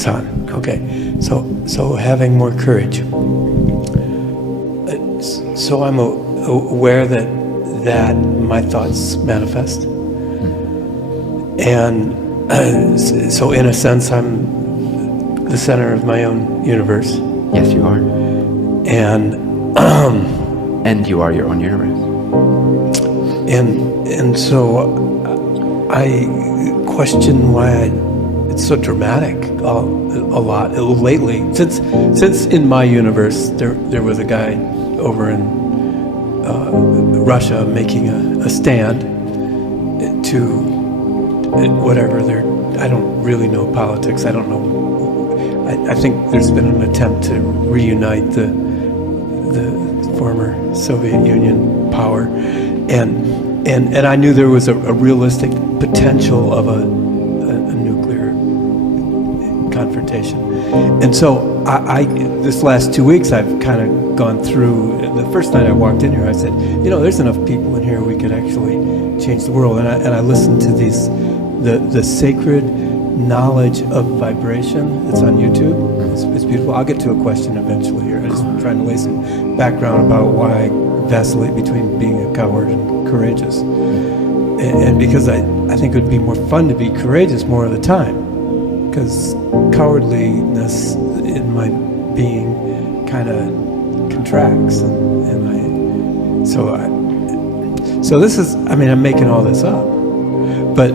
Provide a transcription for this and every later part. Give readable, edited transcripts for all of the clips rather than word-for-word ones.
it's on. Okay. So having more courage. So I'm aware that my thoughts manifest. And so in a sense, I'm the center of my own universe. Yes, you are. And and you are your own universe. And so I question why it's so dramatic a lot lately. Since in my universe there was a guy over in Russia making a stand to whatever they're. I don't really know politics. I don't know. I think there's been an attempt to reunite the former Soviet Union power, and I knew there was a realistic potential of a nuclear confrontation. And so I this last 2 weeks I've kind of gone through. The first night I walked in here, I said, there's enough people in here we could actually change the world. And I listened to the sacred knowledge of vibration. It's on YouTube. It's beautiful. I'll get to a question eventually here. I'm just trying to lay some background about why I vacillate between being a coward and courageous. And because I think it would be more fun to be courageous more of the time, because cowardliness in my being kind of contracts, so this is. I'm making all this up, but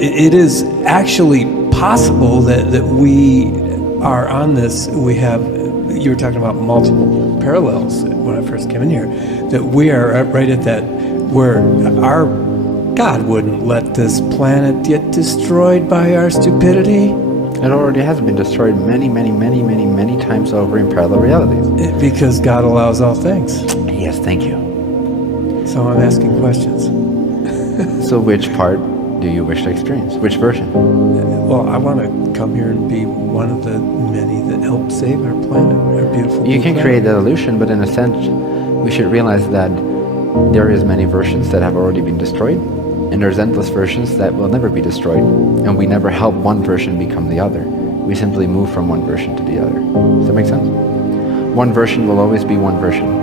it is actually possible that we are on this. We have. You were talking about multiple parallels when I first came in here. That we are right at that where our God wouldn't let this planet get destroyed by our stupidity. It already has been destroyed many times over in parallel realities. Because God allows all things. Yes, thank you. So I'm asking questions. So which part do you wish to experience? Which version? Well, I want to come here and be one of the many that help save our planet, our beautiful You can planet. create that illusion, but in a sense, we should realize that there is many versions that have already been destroyed, and there's endless versions that will never be destroyed, and we never help one version become the other. We simply move from one version to the other. Does that make sense? One version will always be one version.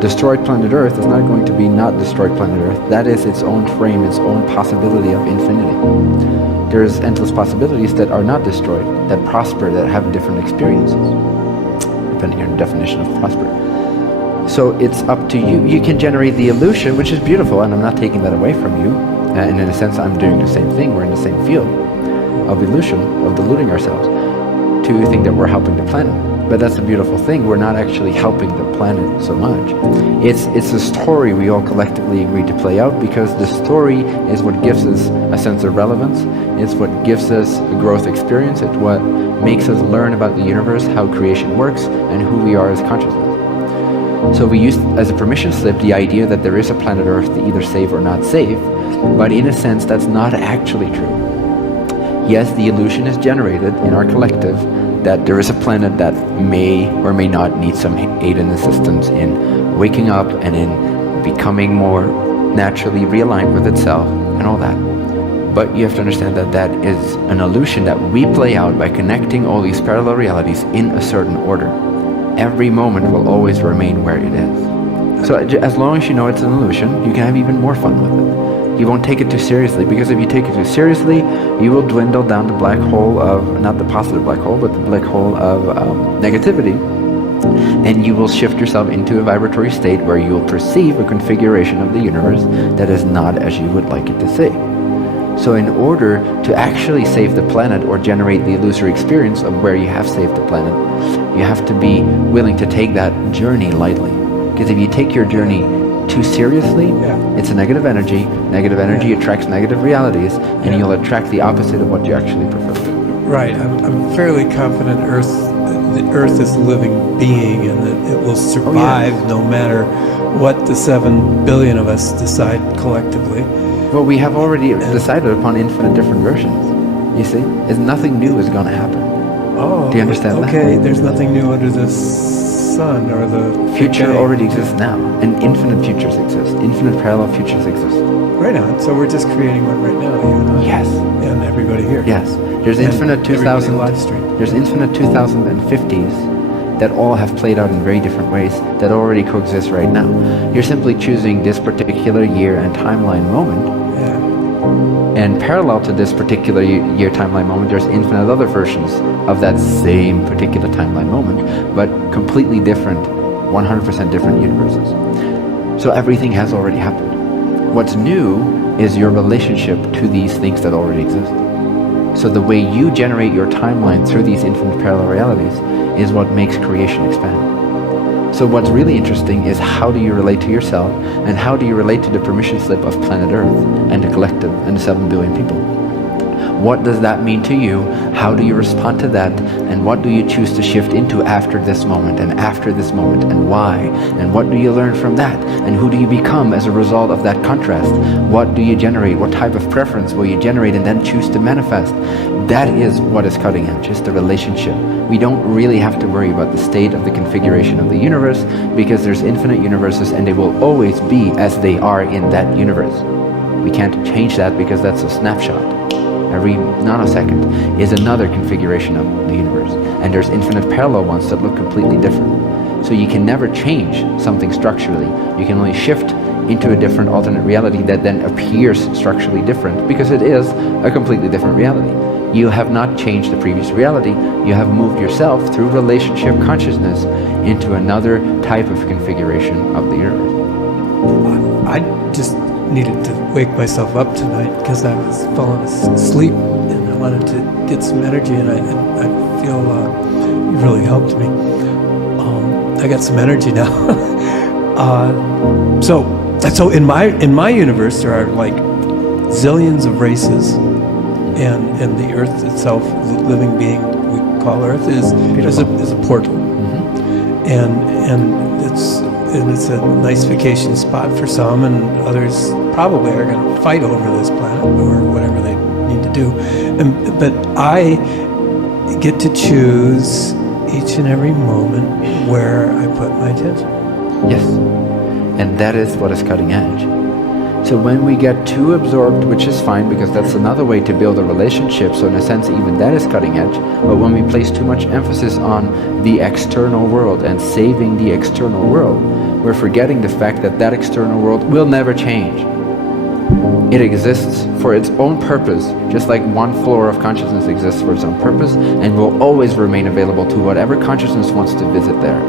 Destroyed planet Earth is not going to be not destroyed planet Earth. That is its own frame, its own possibility of infinity. There's endless possibilities that are not destroyed, that prosper, that have different experiences, depending on your definition of prosper. So it's up to you. You can generate the illusion, which is beautiful, and I'm not taking that away from you. And in a sense, I'm doing the same thing. We're in the same field of illusion, of deluding ourselves to think that we're helping the planet. But that's a beautiful thing. We're not actually helping the planet so much. It's a story we all collectively agree to play out, because the story is what gives us a sense of relevance. It's what gives us a growth experience. It's what makes us learn about the universe, how creation works, and who we are as consciousness. So we use as a permission slip the idea that there is a planet Earth to either save or not save, but in a sense that's not actually true. Yes, the illusion is generated in our collective that there is a planet that may or may not need some aid and assistance in waking up and in becoming more naturally realigned with itself and all that. But you have to understand that that is an illusion that we play out by connecting all these parallel realities in a certain order. Every moment will always remain where it is. So as long as you know it's an illusion, you can have even more fun with it. You won't take it too seriously, because if you take it too seriously, you will dwindle down the black hole of, not the positive black hole, but the black hole of negativity. And you will shift yourself into a vibratory state where you will perceive a configuration of the universe that is not as you would like it to see. So in order to actually save the planet or generate the illusory experience of where you have saved the planet, you have to be willing to take that journey lightly. Because if you take your journey too seriously, it's a negative energy. Negative energy attracts negative realities, and you'll attract the opposite of what you actually prefer. Right. I'm fairly confident the Earth is a living being, and that it will survive no matter what the 7 billion of us decide collectively. Well, we have already decided upon infinite different versions. You see? Nothing new is going to happen. Oh. Do you understand that? Okay, there's nothing new under the sun or the future already exists now, and infinite futures exist. Infinite parallel futures exist. Right on. So we're just creating one right now, you and I. Yes. And everybody here. Yes. There's And infinite everybody 2000. live stream. There's infinite 2050s that all have played out in very different ways that already coexist right now. You're simply choosing this particular year and timeline moment, Yeah. and parallel to this particular year timeline moment, there's infinite other versions of that same particular timeline moment, but completely different, 100% different universes. So everything has already happened. What's new is your relationship to these things that already exist. So the way you generate your timeline through these infinite parallel realities is what makes creation expand. So what's really interesting is how do you relate to yourself, and how do you relate to the permission slip of planet Earth and the collective and the 7 billion people? What does that mean to you? How do you respond to that? And what do you choose to shift into after this moment and after this moment, and why? And what do you learn from that? And who do you become as a result of that contrast? What do you generate? What type of preference will you generate and then choose to manifest? That is what is cutting edge, is the relationship. We don't really have to worry about the state of the configuration of the universe, because there's infinite universes and they will always be as they are in that universe. We can't change that because that's a snapshot. Every nanosecond is another configuration of the universe, and there's infinite parallel ones that look completely different. So you can never change something structurally. You can only shift into a different alternate reality that then appears structurally different, because it is a completely different reality. You have not changed the previous reality. You have moved yourself through relationship consciousness into another type of configuration of the universe. I just needed to wake myself up tonight because I was falling asleep, and I wanted to get some energy, and I feel you really helped me. I got some energy now. So in my universe there are like zillions of races, and the Earth itself, the living being we call Earth, is a portal, and it's a nice vacation spot for some, and others probably are going to fight over this planet or whatever they need to do. But I get to choose each and every moment where I put my attention. Yes, and that is what is cutting edge. So when we get too absorbed, which is fine because that's another way to build a relationship, so in a sense even that is cutting edge, but when we place too much emphasis on the external world and saving the external world, we're forgetting the fact that that external world will never change. It exists for its own purpose, just like one floor of consciousness exists for its own purpose, and will always remain available to whatever consciousness wants to visit there.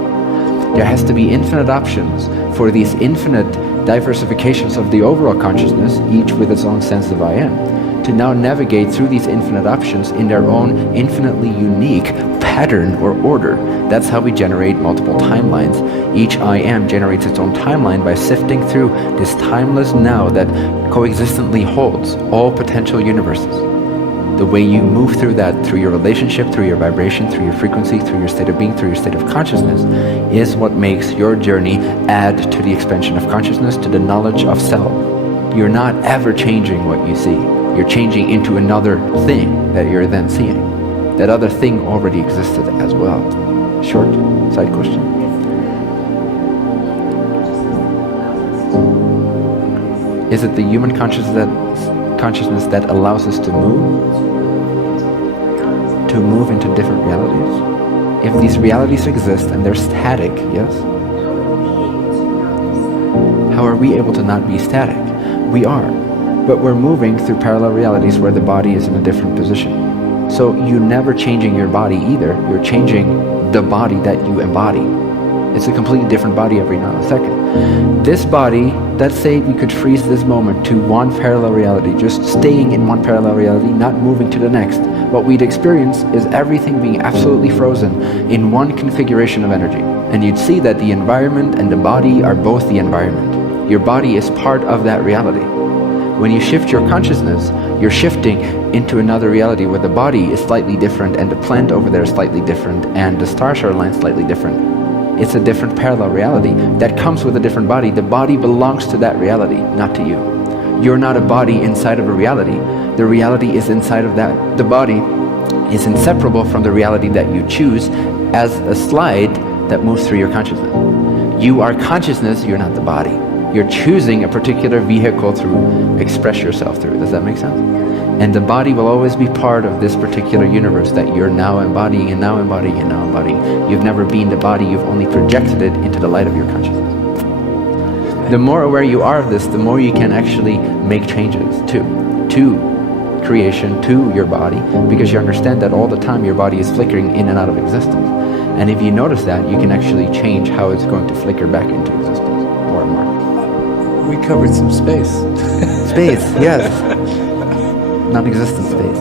There has to be infinite options for these infinite diversifications of the overall consciousness, each with its own sense of I am, to now navigate through these infinite options in their own infinitely unique pattern or order. That's how we generate multiple timelines. Each I am generates its own timeline by sifting through this timeless now that coexistently holds all potential universes. The way you move through that, through your relationship, through your vibration, through your frequency, through your state of being, through your state of consciousness, is what makes your journey add to the expansion of consciousness, to the knowledge of self. You're not ever changing what you see. You're changing into another thing that you're then seeing. That other thing already existed as well. Short side question. Is it the human consciousness that allows us to move into different realities? If these realities exist and they're static, yes? How are we able to not be static? We are, but we're moving through parallel realities where the body is in a different position. So you're never changing your body either. You're changing the body that you embody. It's a completely different body every nanosecond. This body, let's say we could freeze this moment to one parallel reality, just staying in one parallel reality, not moving to the next. What we'd experience is everything being absolutely frozen in one configuration of energy. And you'd see that the environment and the body are both the environment. Your body is part of that reality. When you shift your consciousness, you're shifting into another reality where the body is slightly different, and the plant over there is slightly different, and the stars are aligned slightly different. It's a different parallel reality that comes with a different body. The body belongs to that reality, not to you. You're not a body inside of a reality. The reality is inside of that. The body is inseparable from the reality that you choose as a slide that moves through your consciousness. You are consciousness, you're not the body. You're choosing a particular vehicle to express yourself through. Does that make sense? And the body will always be part of this particular universe that you're now embodying and now embodying and now embodying. You've never been the body, you've only projected it into the light of your consciousness. The more aware you are of this, the more you can actually make changes to creation, to your body, because you understand that all the time your body is flickering in and out of existence. And if you notice that, you can actually change how it's going to flicker back into existence more and more. We covered some space. Space, yes. Non-existent space.